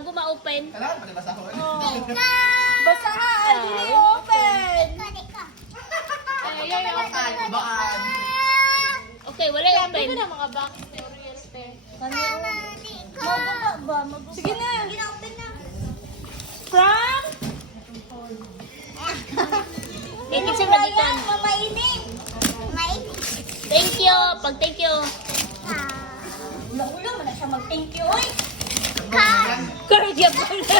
bago ma-open. Kailangan pa basa ko. Basahan! Hindi open! Ay, open. Baan. Okay, wala yung open. Ito na mga box ni Uriel te. Magupa ba? Sige na! Gina-open na. From? Thank you sa magitan. Mamainit. Mainit. Thank you. Pag thank you. Ulo mo na siya mag-thank you. Uy! Cardia pa na.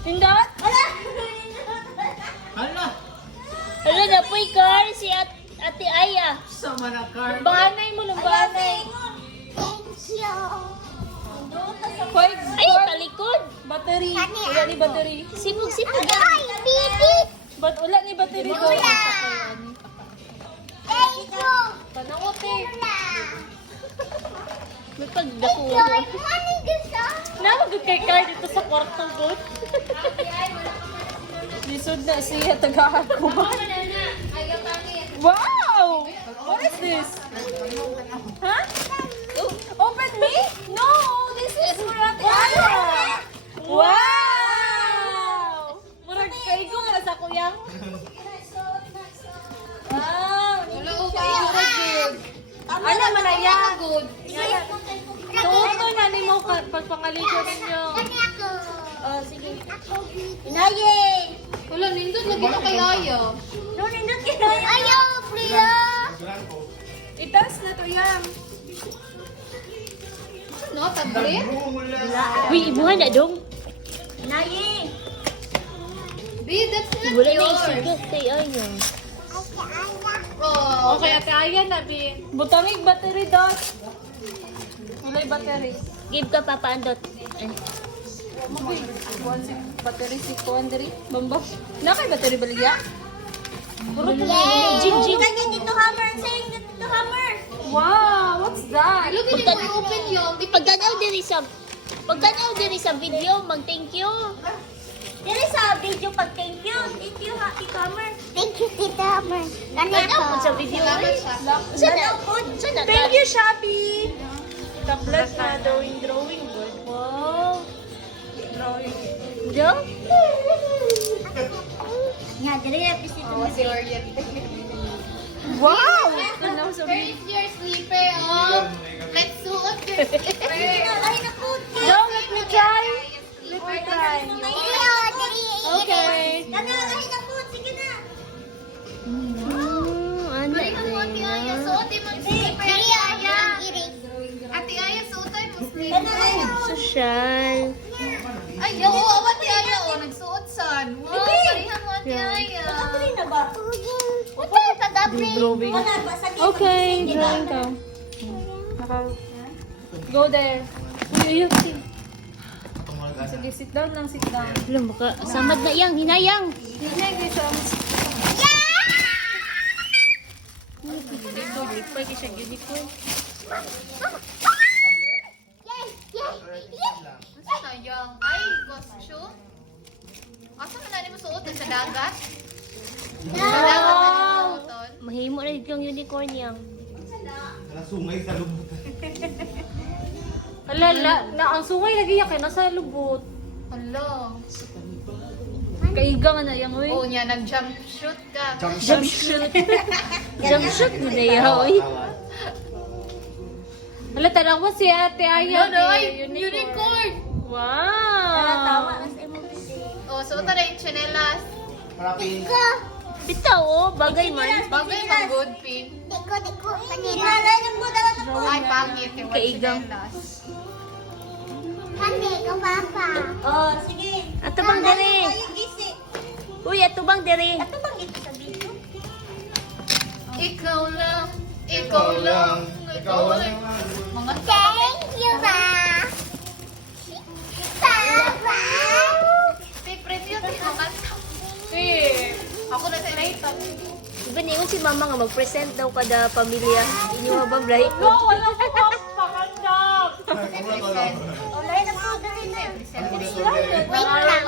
Pindot? Hala. Hala na po car si Ate Aya. Sama na card. Lumbanay mo, lumbanay. Ay, talikod. Battery. Wala ni battery. Sibog-sibog. Ba't wala ni battery ko? Tanawot eh. May pagdako. Namagod kay Car dito sa kwarto ko. Lisod na siya tagahan ko. Wow! What is this? Huh? Open me? No! This is for Ate Aya! Wow! Murag kay ko nga sa kuyang. Wow! Wala ko kayo. Ano man na yan? Good. Tuto na ni mo pagpangaligo ninyo. Oh, sige. Inaye! Wala, nindot lagi na kay Aya. No, nindot ka na. Ayaw, Priya! Itas na to yan. No, tablet? Uy, ibuhan na dong. Inaye! B, that's not Wala na yours. isigat kay Aya. Oh, Okay, Ate Aya na, Bi. Butangig battery dot. Walay battery. Give ka Papa Andot. Ay. Magoy. Buwan si battery si Kuandri. Bambam. Nakay battery baligya? Puro to. Jing, jing. Kanya dito hammer. Ang sayang dito hammer. Wow, what's that? look at it, open yung. Pagtanaw diri sa video, mag-thank you. Dili sa video pag thank you. Thank you, Tito Hammer. Thank you, Tito Hammer. Pagtanaw po sa video. Salamat siya. Sana Thank you, Shopee. Tablet na drawing good. Wow. Drawing. Jo? Nga, dili na pisito Oh, si Uriel. Wow. Tanaw sa Where is your sleeper? Oh, let's suot your sleeper. Ay, naku. No, let me try. Let me try. Okay. Dami lang ay naku. Sige na. Ano Balik mo, Ate Aya. Suotin mo yung sleeper, Ate Aya. Ate Aya, suotin mo sleeper. Social. Ay, oo, Ate Aya. Oh, nagsuot san. Wow, parihan mo, Ate Aya. Nakatuloy na ba? Wala, tagapre. Drawing. Wala ba? Sabi ko, Okay, hindi ba? drawing ka. Go there. Uy, ayun. Sige, sit down lang, sit down. Alam mo ka, samad na yang, hinayang. Hinay, guys. Lipay ka siya unicorn. Asa na yung, ay, costume? Asa man na mo suotin sa dagat? Sa dagat na suotin? Mahimo na yung unicorn yang. Sungay sa lubot. Alala, na ang sungay lagi yan kay nasa lubot. Hala. Kaiga nga na yan, uy. Oh, niya, nag-jump shoot ka. Jump shoot. Jump shoot mo na yan, oy. Hala, tanong mo si Ate Aya. No, no, eh, ay, unicorn! Wow. Oh, suotan na yung chanelas. Marapin. Bitaw, oh, bagay man. Bagay pang good pin. Diko. Hinalay na po daw na po. Ay, pangit yung Kaigang. chanelas. Hande, ko papa. Oh, sige. Ato bang diri? Ay, gisi. Uy, ato bang diri? Ato bang ito sa video? Ikaw lang. Ikaw lang. Ikaw lang. Mga Thank you, ma. Papa. favorite yun. Mga Eh, Ako na sa ilahitan. Iba niyo si mama nga mag-present daw kada pamilya. Inyo ba bray? no, wala ko pakandang. Wala na po dali na. Wait lang.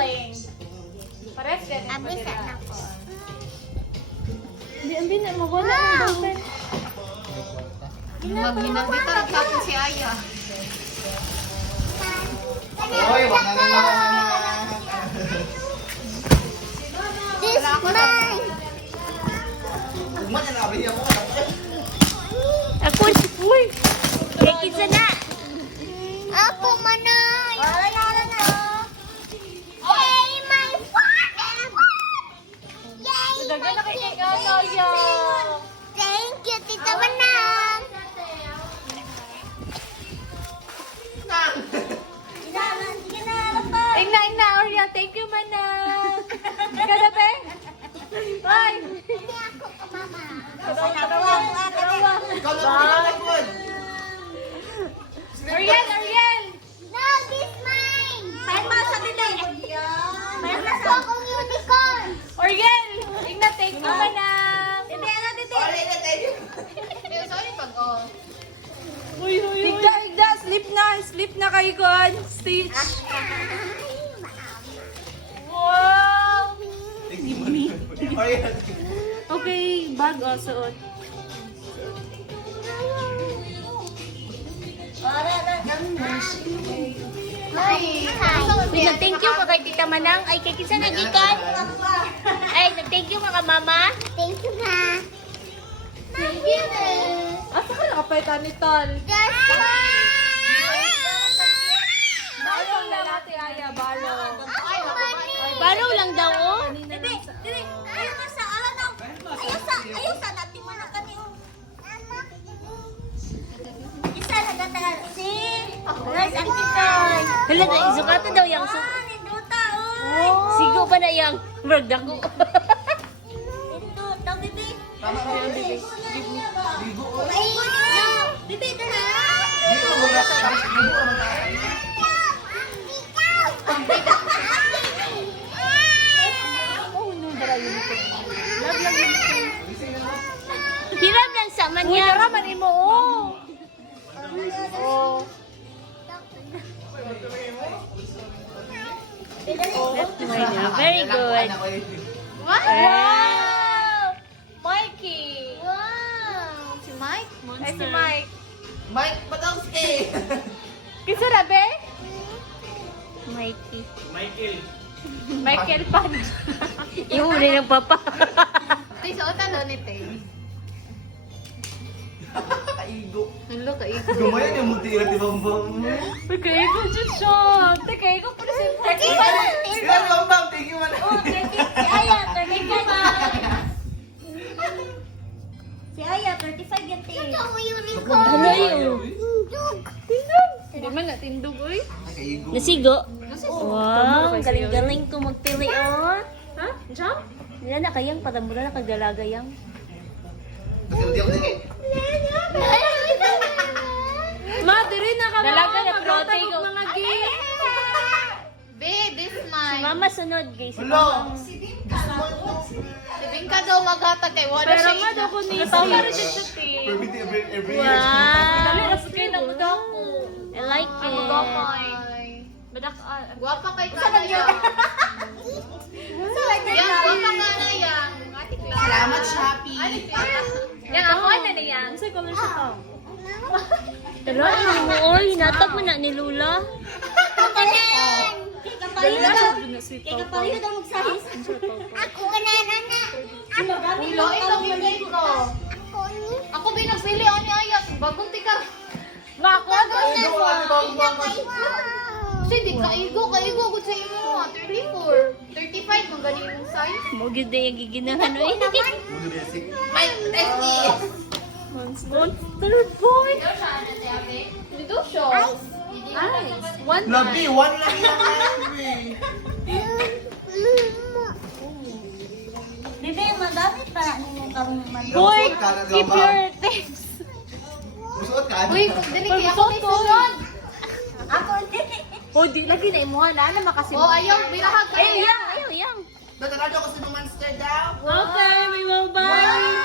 Pares yan. Abisa na po. Hindi, hindi na mawala ang ballpen. Magbinag-bitag ako si Aya. Oy, wag na naman. This mine. Umat na nabi ako. Ako, uy! Kay Kitsa na! Ako manay. Wala na. Yay, my father. Yay, Dagan na my kay father. Aya. Thank you, Tita Manang. Ingna, Oriel. Thank you, Manang. Kada, be? Bye. Hindi ako mama. Tarawa. Ikaw na pinakapod. Ariel. No, this mine. Para sa dinay. Para sa akong unicorn. Oriel. Ingna, thank you, Manang. Bebe, ano dito? Pero sorry pag oh. Igda. Sleep na kayo, God. Stitch. Wow. Okay, bag o, suot. Hi. Uy, nag-thank you ka kay Tita Manang. Ay, kay Kitsa nagikan. Ay, nag-thank you ka ka mama. Thank you, ma. Thank you, Asa ka nakapaitan ni Tal? Just one. Balong na natin, Aya. Balong. Baraw lang daw, oh. Bebe, ayaw ka sa ano? Ayaw sa natin mo na kami. Isa na gatagal. Si. Guys, ang kitay. Hala, naisukata daw yung su... Ninduta, oh. Sigo pa na yung magdako. Ninduta, bebe. Tama na yun, bebe. Ligo. Ay, no. Bebe, dala. Ligo mo na. Ligo mo na. Hiram lang sa man Uy, niya. naraman mo, oh. Oh. Very good. What? Wow! Mikey! Wow. Si Mike? Ay, si Mike. Mike Patowski. Kisa na, be? Mikey. Michael Pan. Yung uli ng papa. Tay, suotan daw ni Tay. Kaigo. Hello, kaigo. Gumayan yung mutira ti Bambang. Uy, kaigo dyan siya. Teka, kaigo present. Ilan Bambang? Thank you man. Si Aya, 35. Si Aya, 35 yan, te. Ito ang unicorn. Ano yun? Hindi man natindog, uy. Kaigo. Nasigo? Wow, galing-galing ko magpili, oh. Ha? Jump? Nila na kayang patambula na kagdalagayang. Hindi ako nagay. Ma, diri na ka, Dalaga na Magkatag protein ko. og mga gift. Be, this Si Mike. mama sunod, guys. Si Hello. mama. Sibing ka daw maghatag kay wala Pero siya ma, daw ko ni Sama rin siya siya, te. Permit every year. Dali, Wow. raskay na mo daw ko. I like Ano it. ba, Mike? Badak, Guwapa kay Kanaya. Yang guwapa Kanaya. Ate Clara. Salamat, Shopee. Ate Clara. Yang ako na na yan. Sa color siya to. Pero ano mo, oy, natap mo na ni Lula. Kanan. Dali na siya dun na si Kaya Papa. kapareho daw magsahis. Ako kanan na. Ako gamit Ulo, ito pili ko. Ako ni. Ako binagpili ako ni Ayat. Bagong tika. Nga ako, Kaigo, Ate Bambang. Kasi di kaigo ko sa imo. 34. 35 ang galing yung size. Mo gyud na yung giginahan, oy. Mike Patowski. Monster boy. Dito siya. Nice. One Labi, one lang yan. Labi. Bebe, magamit pa na ninyo kang Boy, Suot ka na, keep Gamba. your things. Musuot ka. Uy, dili kay ako may sunod. Ako hindi. Oh, di lagi na imuha na makasi. Oh, ayaw. Bilahag ka. Ay, yang, ayaw, yang. Tatanado ko sa mga monster daw. Okay, may mobile.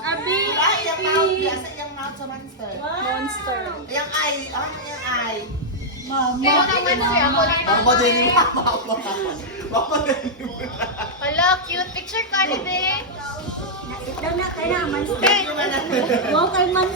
Abi, Ay, yung mouth. Lasa yung mouth sa monster. monster. Yung eye. Ano yung eye? Pero naman siya ako lang. Baka din yung mama. Baka din yung Hala, cute picture ka ni Be. Sit down na kayo na, man. mama. Wow, kay man